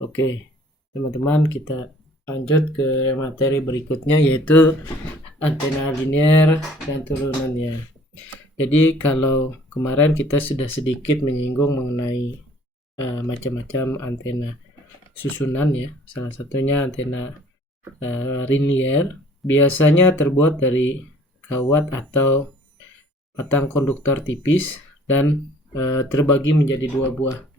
Oke, teman-teman, kita lanjut ke materi berikutnya, yaitu antena linear dan turunannya. Jadi kalau kemarin kita sudah sedikit menyinggung mengenai macam-macam antena susunan ya, salah satunya antena linear, biasanya terbuat dari kawat atau batang konduktor tipis dan terbagi menjadi dua buah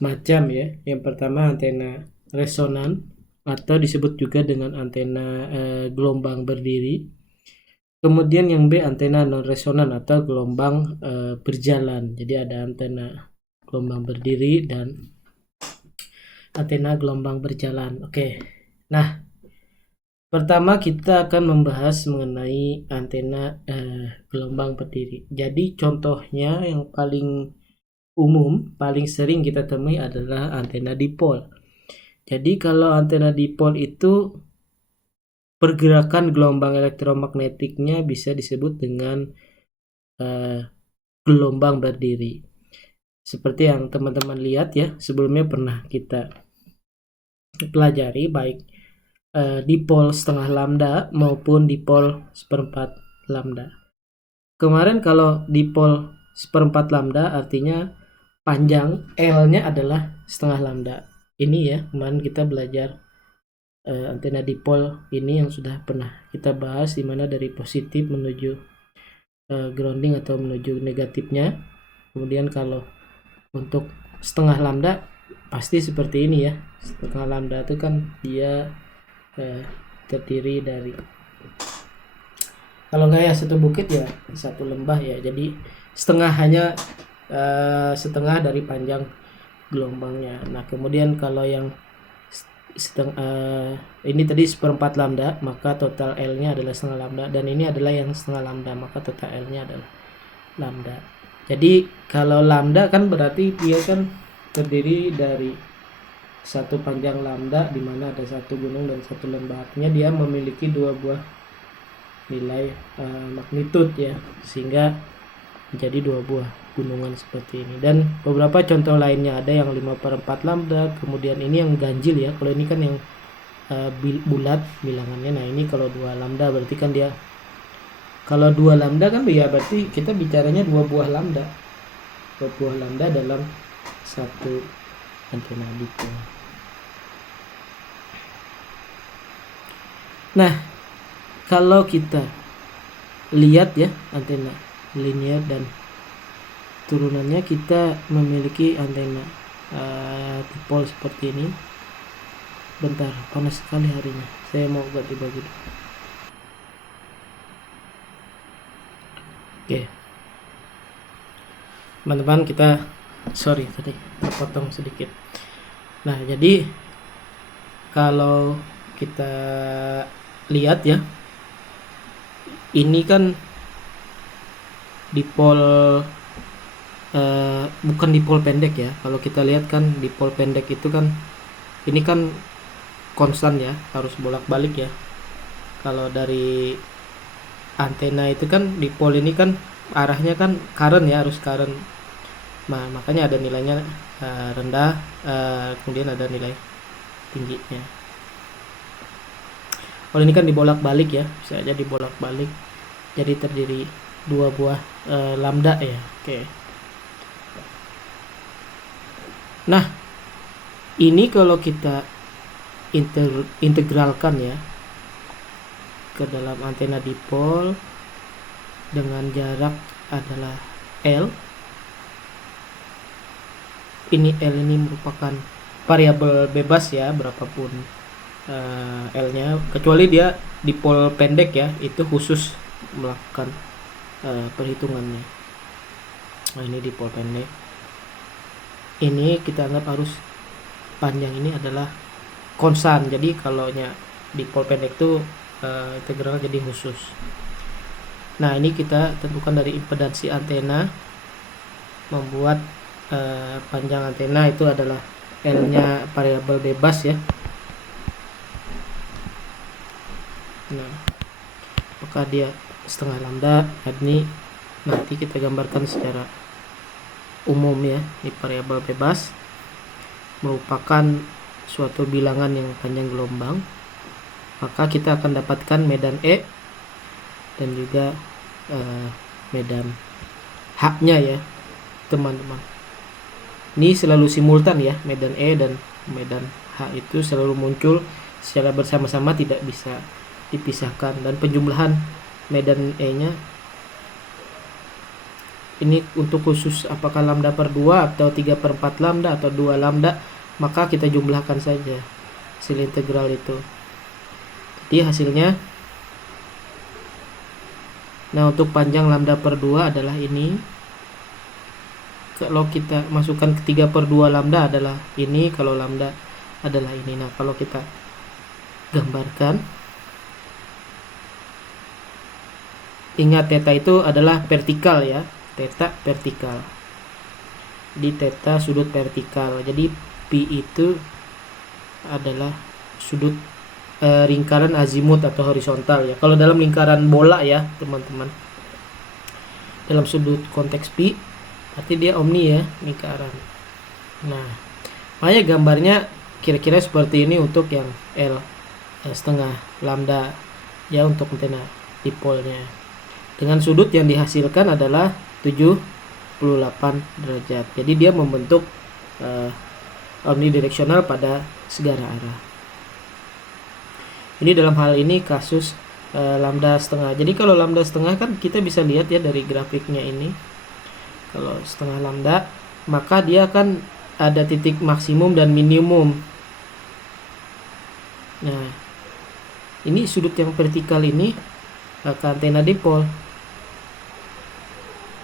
macam ya. Yang pertama antena resonan atau disebut juga dengan antena gelombang berdiri. Kemudian yang B antena non resonan atau gelombang berjalan. Jadi ada antena gelombang berdiri dan antena gelombang berjalan. Oke. Nah, pertama kita akan membahas mengenai antena gelombang berdiri. Jadi contohnya yang paling umum, paling sering kita temui adalah antena dipol. Jadi kalau antena dipol itu pergerakan gelombang elektromagnetiknya bisa disebut dengan gelombang berdiri. Seperti yang teman-teman lihat ya, sebelumnya pernah kita pelajari baik dipol setengah lambda maupun dipol seperempat lambda. Kemarin kalau dipol seperempat lambda artinya panjang L-nya adalah setengah lambda. Ini ya, kemarin kita belajar antena dipol ini yang sudah pernah kita bahas, dimana dari positif menuju grounding atau menuju negatifnya. Kemudian kalau untuk setengah lambda pasti seperti ini ya. Setengah lambda itu kan dia terdiri dari, kalau nggak ya satu bukit ya satu lembah ya. Jadi setengah hanya setengah dari panjang gelombangnya. Nah kemudian kalau yang ini tadi seperempat lambda, maka total L-nya adalah setengah lambda, dan ini adalah yang setengah lambda, maka total L-nya adalah lambda. Jadi kalau lambda kan berarti dia kan terdiri dari satu panjang lambda di mana ada satu gunung dan satu lembah. Artinya dia memiliki dua buah nilai magnitude ya, sehingga menjadi dua buah gunungan seperti ini. Dan beberapa contoh lainnya ada yang 5/4 lambda, kemudian ini yang ganjil ya. Kalau ini kan yang bulat bilangannya. Nah ini kalau 2 lambda berarti kan dia, kalau 2 lambda kan ya berarti kita bicaranya dua buah lambda dalam satu antena dipol. Nah kalau kita lihat ya antena linear dan turunannya, kita memiliki antena dipol seperti ini. Bentar, panas sekali harinya, saya mau ganti baju dulu. Oke teman-teman, kita sorry tadi terpotong sedikit. Nah jadi kalau kita lihat ya, ini kan dipol bukan dipol pendek ya. Kalau kita lihat kan dipol pendek itu kan ini kan konstan ya, harus bolak-balik ya. Kalau dari antena itu kan dipol ini kan arahnya kan current ya, arus current. Nah makanya ada nilainya rendah, kemudian ada nilai tingginya. Kalau ini kan dibolak-balik ya, bisa aja dibolak-balik, jadi terdiri dua buah lambda ya. Oke. Nah ini kalau kita integralkan ya ke dalam antena dipol dengan jarak adalah L. Ini L ini merupakan variabel bebas ya, berapapun L-nya, kecuali dia dipol pendek ya, itu khusus melakukan perhitungannya. Nah ini dipol pendek, ini kita anggap harus panjang ini adalah konstan. Jadi kalau nya dipol pendek itu integral jadi khusus. Nah ini kita tentukan dari impedansi antena, membuat panjang antena itu adalah L-nya variabel bebas ya. Nah apakah dia setengah lambda, ini nanti kita gambarkan secara umum ya. Ini variabel bebas merupakan suatu bilangan yang panjang gelombang, maka kita akan dapatkan medan E dan juga medan H-nya ya teman-teman. Ini selalu simultan ya, medan E dan medan H itu selalu muncul secara bersama-sama, tidak bisa dipisahkan. Dan penjumlahan medan E-nya ini untuk khusus apakah lambda per 2 atau 3/4 lambda atau 2 lambda, maka kita jumlahkan saja hasil integral itu. Jadi hasilnya, nah untuk panjang lambda per 2 adalah ini. Kalau kita masukkan ke 3/2 lambda adalah ini, kalau lambda adalah ini. Nah kalau kita gambarkan, ingat theta itu adalah vertikal ya, theta vertikal. Di theta sudut vertikal. Jadi pi itu adalah sudut lingkaran azimut atau horizontal ya. Kalau dalam lingkaran bola ya teman-teman, dalam sudut konteks pi berarti dia omni ya, lingkaran. Nah makanya gambarnya kira-kira seperti ini untuk yang L setengah lambda ya, untuk antena dipolnya, dengan sudut yang dihasilkan adalah 78 derajat. Jadi dia membentuk omnidireksional pada segala arah. Ini dalam hal ini kasus lambda setengah. Jadi kalau lambda setengah kan kita bisa lihat ya dari grafiknya ini. Kalau setengah lambda, maka dia akan ada titik maksimum dan minimum. Nah, ini sudut yang vertikal ini ke antena dipol.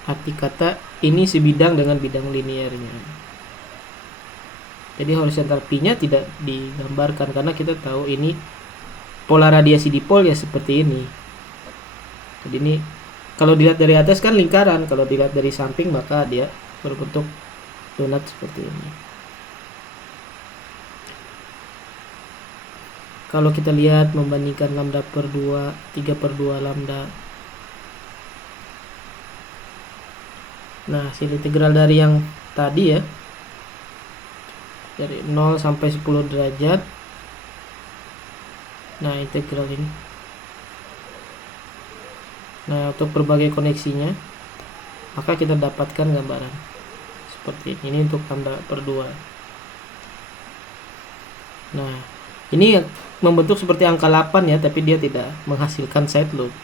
Arti kata ini sebidang dengan bidang linearnya. Jadi horizontal pi-nya tidak digambarkan karena kita tahu ini pola radiasi dipol ya seperti ini. Jadi ini kalau dilihat dari atas kan lingkaran, kalau dilihat dari samping maka dia berbentuk donat seperti ini. Kalau kita lihat membandingkan lambda per 2, 3/2 lambda. Nah, hasil integral dari yang tadi ya, dari 0 sampai 10 derajat. Nah, integral ini. Nah, untuk berbagai koneksinya, maka kita dapatkan gambaran seperti ini. Ini untuk lambda per 2. Nah, ini membentuk seperti angka 8 ya, tapi dia tidak menghasilkan side loop.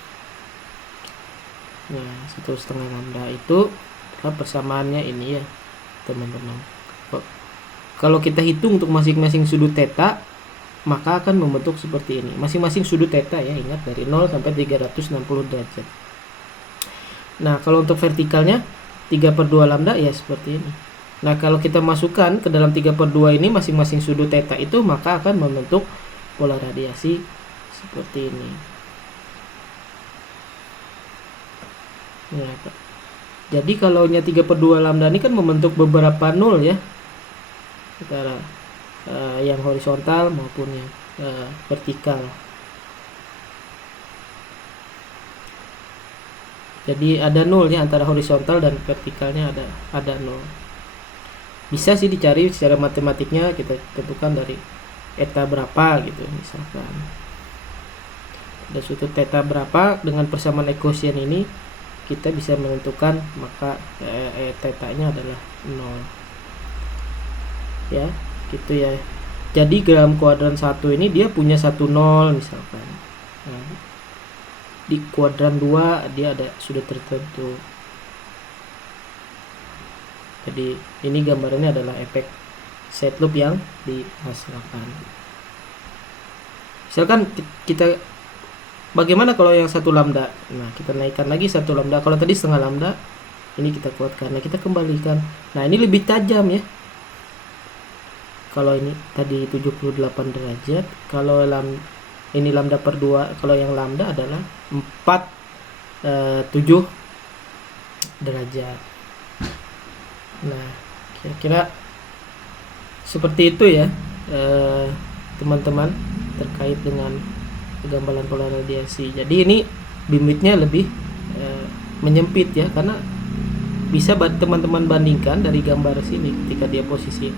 Nah, 1,5 lambda itu persamaannya ini ya, teman-teman. Kalau kita hitung untuk masing-masing sudut theta, maka akan membentuk seperti ini. Masing-masing sudut theta ya, ingat dari 0 sampai 360 derajat. Nah, kalau untuk vertikalnya 3/2 lambda ya seperti ini. Nah, kalau kita masukkan ke dalam 3/2 ini masing-masing sudut theta itu, maka akan membentuk pola radiasi seperti ini. Nah, jadi kalau nya 3/2 lambda ini kan membentuk beberapa nol ya, antara yang horizontal maupun yang vertikal. Jadi ada nol ya, antara horizontal dan vertikalnya ada nol. Bisa sih dicari secara matematiknya, kita tentukan dari eta berapa gitu, misalkan ada suatu theta berapa dengan persamaan ekosien ini, kita bisa menentukan maka theta-nya adalah 0 ya, gitu ya. Jadi dalam kuadran 1 ini dia punya 1 0 misalkan. Nah, di kuadran 2 dia ada sudah tertentu. Jadi ini gambarannya adalah efek side loop yang dihasilkan. Misalkan kita bagaimana kalau yang 1 lambda? Nah, kita naikkan lagi 1 lambda. Kalau tadi setengah lambda, ini kita kuatkan. Nah, kita kembalikan. Nah, ini lebih tajam ya. Kalau ini tadi 78 derajat, kalau ini lambda per 2, kalau yang lambda adalah 7 derajat. Nah, kira-kira seperti itu ya teman-teman, terkait dengan gambaran pola radiasi. Jadi ini beamwidth-nya lebih menyempit ya, karena bisa teman-teman bandingkan dari gambar sini ketika dia posisi